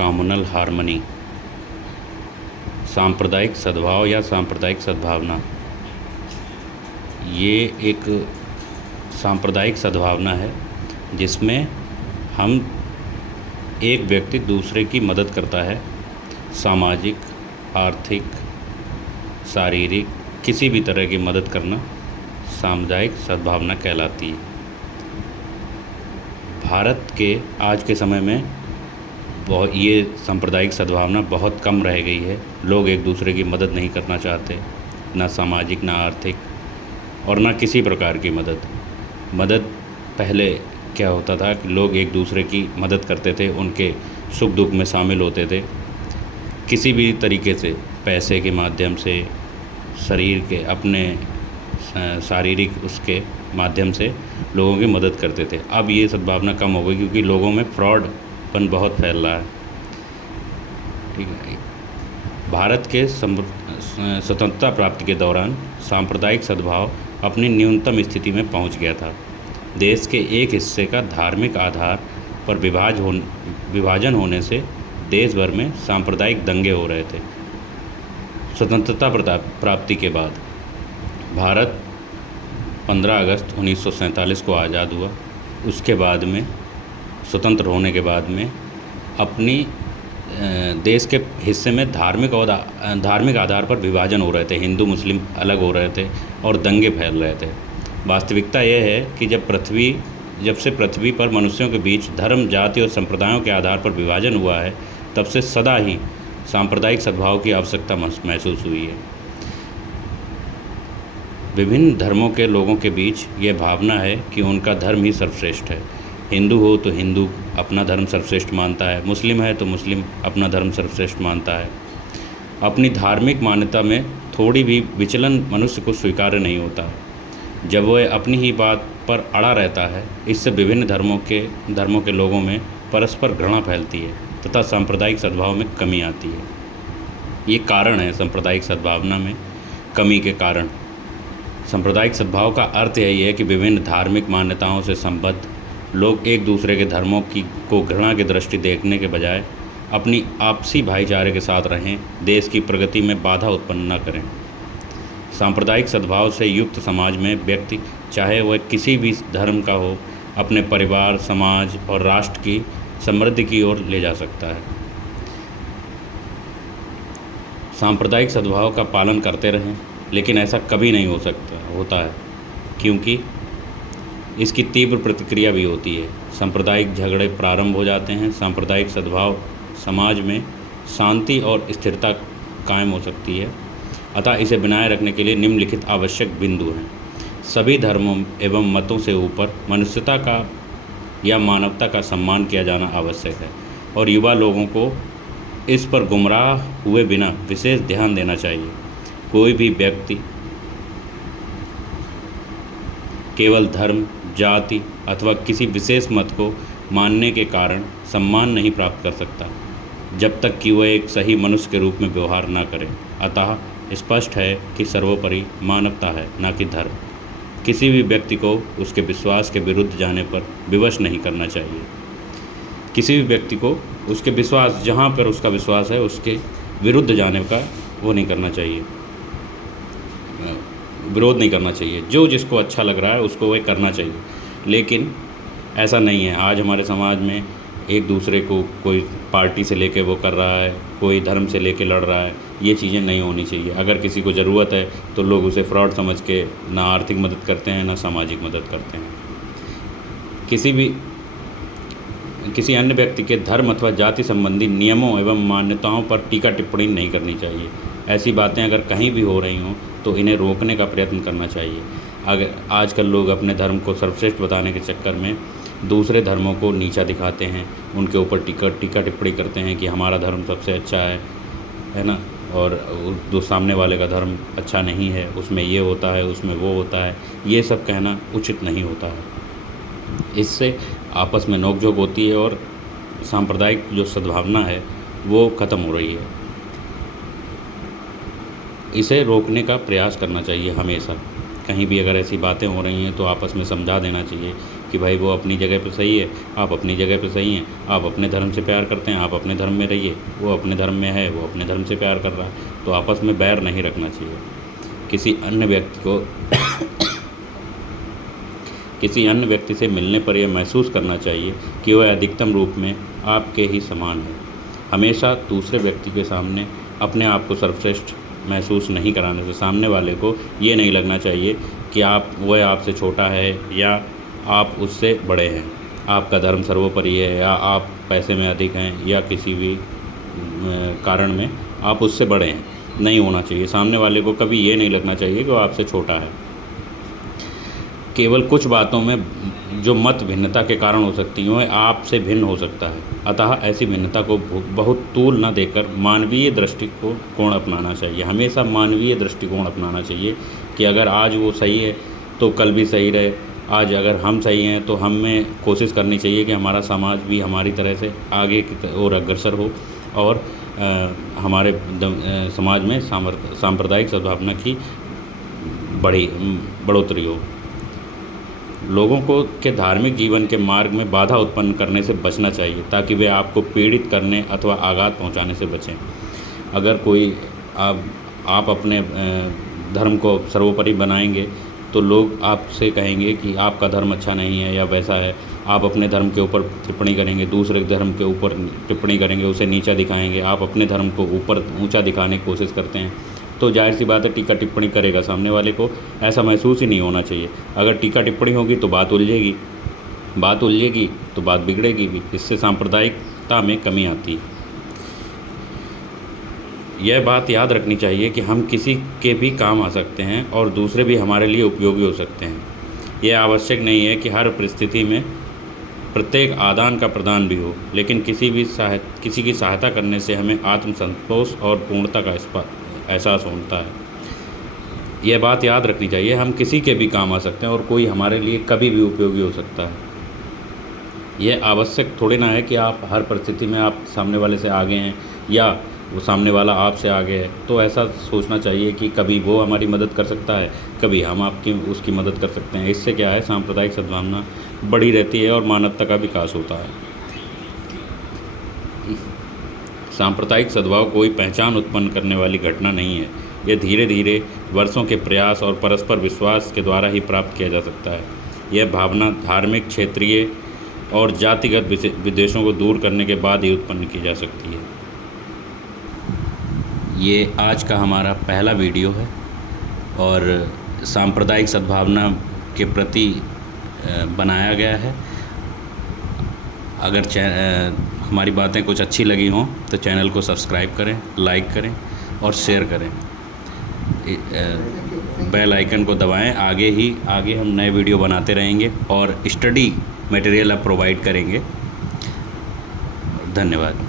Communal harmony, सांप्रदायिक सद्भाव या सांप्रदायिक सद्भावना। ये एक सांप्रदायिक सद्भावना है जिसमें हम एक व्यक्ति दूसरे की मदद करता है। सामाजिक, आर्थिक, शारीरिक, किसी भी तरह की मदद करना सामुदायिक सद्भावना कहलाती है। भारत के आज के समय में ये सांप्रदायिक सद्भावना बहुत कम रह गई है। लोग एक दूसरे की मदद नहीं करना चाहते, ना सामाजिक, ना आर्थिक और ना किसी प्रकार की मदद पहले क्या होता था कि लोग एक दूसरे की मदद करते थे, उनके सुख दुख में शामिल होते थे, किसी भी तरीके से, पैसे के माध्यम से, शरीर के अपने शारीरिक उसके माध्यम से लोगों की मदद करते थे। अब ये सद्भावना कम हो गई क्योंकि लोगों में फ्रॉडपन बहुत फैल रहा है। ठीक है। भारत के स्वतंत्रता प्राप्ति के दौरान सांप्रदायिक सद्भाव अपनी न्यूनतम स्थिति में पहुंच गया था। देश के एक हिस्से का धार्मिक आधार पर विभाजन होने से देश भर में सांप्रदायिक दंगे हो रहे थे। स्वतंत्रता प्राप्ति के बाद भारत 15 अगस्त 1947 को आज़ाद हुआ। उसके बाद में स्वतंत्र होने के बाद में अपनी देश के हिस्से में धार्मिक आधार पर विभाजन हो रहे थे, हिंदू मुस्लिम अलग हो रहे थे और दंगे फैल रहे थे। वास्तविकता यह है कि जब से पृथ्वी पर मनुष्यों के बीच धर्म, जाति और संप्रदायों के आधार पर विभाजन हुआ है, तब से सदा ही सांप्रदायिक सद्भाव की आवश्यकता महसूस हुई है। विभिन्न धर्मों के लोगों के बीच ये भावना है कि उनका धर्म ही सर्वश्रेष्ठ है। हिंदू हो तो हिंदू अपना धर्म सर्वश्रेष्ठ मानता है, मुस्लिम है तो मुस्लिम अपना धर्म सर्वश्रेष्ठ मानता है। अपनी धार्मिक मान्यता में थोड़ी भी विचलन मनुष्य को स्वीकार्य नहीं होता जब वह अपनी ही बात पर अड़ा रहता है। इससे विभिन्न धर्मों के लोगों में परस्पर घृणा फैलती है तथा सांप्रदायिक सद्भाव में कमी आती है। ये कारण है सांप्रदायिक सद्भावना में कमी के कारण। सांप्रदायिक सद्भाव का अर्थ यही है कि विभिन्न धार्मिक मान्यताओं से संबद्ध लोग एक दूसरे के धर्मों को घृणा की दृष्टि देखने के बजाय अपनी आपसी भाईचारे के साथ रहें, देश की प्रगति में बाधा उत्पन्न न करें। सांप्रदायिक सद्भाव से युक्त समाज में व्यक्ति, चाहे वह किसी भी धर्म का हो, अपने परिवार, समाज और राष्ट्र की समृद्धि की ओर ले जा सकता है। सांप्रदायिक सद्भाव का पालन करते रहें, लेकिन ऐसा कभी नहीं होता है क्योंकि इसकी तीव्र प्रतिक्रिया भी होती है। सांप्रदायिक झगड़े प्रारंभ हो जाते हैं। सांप्रदायिक सद्भाव समाज में शांति और स्थिरता कायम हो सकती है। अतः इसे बनाए रखने के लिए निम्नलिखित आवश्यक बिंदु हैं। सभी धर्मों एवं मतों से ऊपर मनुष्यता का या मानवता का सम्मान किया जाना आवश्यक है और युवा लोगों को इस पर गुमराह हुए बिना विशेष ध्यान देना चाहिए। कोई भी व्यक्ति केवल धर्म, जाति अथवा किसी विशेष मत को मानने के कारण सम्मान नहीं प्राप्त कर सकता जब तक कि वह एक सही मनुष्य के रूप में व्यवहार न करे। अतः स्पष्ट है कि सर्वोपरि मानवता है, न कि धर्म। किसी भी व्यक्ति को उसके विश्वास के विरुद्ध जाने पर विवश नहीं करना चाहिए। किसी भी व्यक्ति को उसके विश्वास, जहाँ पर उसका विश्वास है, उसके विरुद्ध जाने का वो नहीं करना चाहिए, विरोध नहीं करना चाहिए। जो जिसको अच्छा लग रहा है उसको वह करना चाहिए, लेकिन ऐसा नहीं है। आज हमारे समाज में एक दूसरे को कोई पार्टी से लेके वो कर रहा है, कोई धर्म से लेके लड़ रहा है। ये चीज़ें नहीं होनी चाहिए। अगर किसी को ज़रूरत है तो लोग उसे फ्रॉड समझ के ना आर्थिक मदद करते हैं, ना सामाजिक मदद करते हैं। किसी अन्य व्यक्ति के धर्म अथवा जाति संबंधी नियमों एवं मान्यताओं पर टीका टिप्पणी नहीं करनी चाहिए। ऐसी बातें अगर कहीं भी हो रही हों तो इन्हें रोकने का प्रयत्न करना चाहिए। अगर आजकल लोग अपने धर्म को सर्वश्रेष्ठ बताने के चक्कर में दूसरे धर्मों को नीचा दिखाते हैं, उनके ऊपर टीका टिप्पणी करते हैं कि हमारा धर्म सबसे अच्छा है ना, और जो सामने वाले का धर्म अच्छा नहीं है, उसमें ये होता है, उसमें वो होता है। ये सब कहना उचित नहीं होता है। इससे आपस में नोकझोंक होती है और सांप्रदायिक जो सद्भावना है वो ख़त्म हो रही है। इसे रोकने का प्रयास करना चाहिए हमेशा। कहीं भी अगर ऐसी बातें हो रही हैं तो आपस में समझा देना चाहिए कि भाई वो अपनी जगह पे सही है, आप अपनी जगह पे सही हैं, आप अपने धर्म से प्यार करते हैं, आप अपने धर्म में रहिए, वो अपने धर्म में है, वो अपने धर्म से प्यार कर रहा है। तो आपस में बैर नहीं रखना चाहिए। किसी अन्य व्यक्ति से मिलने पर यह महसूस करना चाहिए कि वह अधिकतम रूप में आपके ही समान है। हमेशा दूसरे व्यक्ति के सामने अपने आप को सर्वश्रेष्ठ महसूस नहीं कराने से सामने वाले को ये नहीं लगना चाहिए कि वह आपसे छोटा है या आप उससे बड़े हैं, आपका धर्म सर्वोपरि है, या आप पैसे में अधिक हैं, या किसी भी कारण में आप उससे बड़े हैं। नहीं होना चाहिए। सामने वाले को कभी ये नहीं लगना चाहिए कि वो आपसे छोटा है। केवल कुछ बातों में जो मत भिन्नता के कारण हो सकती हैं, वह आपसे भिन्न हो सकता है। अतः ऐसी भिन्नता को बहुत तूल न देकर मानवीय दृष्टिकोण अपनाना चाहिए। हमेशा मानवीय दृष्टिकोण अपनाना चाहिए कि अगर आज वो सही है तो कल भी सही रहे। आज अगर हम सही हैं तो हमें कोशिश करनी चाहिए कि हमारा समाज भी हमारी तरह से आगे की ओर अग्रसर हो और हमारे समाज में सांप्रदायिक सद्भावना की बढ़ोतरी हो। लोगों को के धार्मिक जीवन के मार्ग में बाधा उत्पन्न करने से बचना चाहिए ताकि वे आपको पीड़ित करने अथवा आघात पहुंचाने से बचें। अगर कोई आप अपने धर्म को सर्वोपरि बनाएंगे तो लोग आपसे कहेंगे कि आपका धर्म अच्छा नहीं है या वैसा है। आप अपने धर्म के ऊपर टिप्पणी करेंगे, दूसरे धर्म के ऊपर टिप्पणी करेंगे, उसे नीचा दिखाएंगे। आप अपने धर्म को ऊपर ऊंचा दिखाने की कोशिश करते हैं तो जाहिर सी बात है टीका टिप्पणी करेगा सामने वाले को। ऐसा महसूस ही नहीं होना चाहिए। अगर टीका टिप्पणी होगी तो बात उलझेगी तो बात बिगड़ेगी भी। इससे सांप्रदायिकता में कमी आती है। यह बात याद रखनी चाहिए कि हम किसी के भी काम आ सकते हैं और दूसरे भी हमारे लिए उपयोगी हो सकते हैं। यह आवश्यक नहीं है कि हर परिस्थिति में प्रत्येक आदान का प्रदान भी हो, लेकिन किसी की सहायता करने से हमें आत्मसंतोष और पूर्णता का एहसास होता है। यह बात याद रखनी चाहिए, हम किसी के भी काम आ सकते हैं और कोई हमारे लिए कभी भी उपयोगी हो सकता है। यह आवश्यक थोड़ी ना है कि आप हर परिस्थिति में आप सामने वाले से आगे हैं या वो सामने वाला आपसे आगे है। तो ऐसा सोचना चाहिए कि कभी वो हमारी मदद कर सकता है, कभी हम उसकी मदद कर सकते हैं। इससे क्या है, सांप्रदायिक सद्भावना बढ़ी रहती है और मानवता का विकास होता है। सांप्रदायिक सद्भाव कोई पहचान उत्पन्न करने वाली घटना नहीं है। यह धीरे धीरे वर्षों के प्रयास और परस्पर विश्वास के द्वारा ही प्राप्त किया जा सकता है। यह भावना धार्मिक, क्षेत्रीय और जातिगत विद्वेषों को दूर करने के बाद ही उत्पन्न की जा सकती है। ये आज का हमारा पहला वीडियो है और सांप्रदायिक सद्भावना के प्रति बनाया गया है। अगर हमारी बातें कुछ अच्छी लगी हों तो चैनल को सब्सक्राइब करें, लाइक करें और शेयर करें। बेल आइकन को दबाएं। आगे हम नए वीडियो बनाते रहेंगे और स्टडी मटेरियल आप प्रोवाइड करेंगे। धन्यवाद।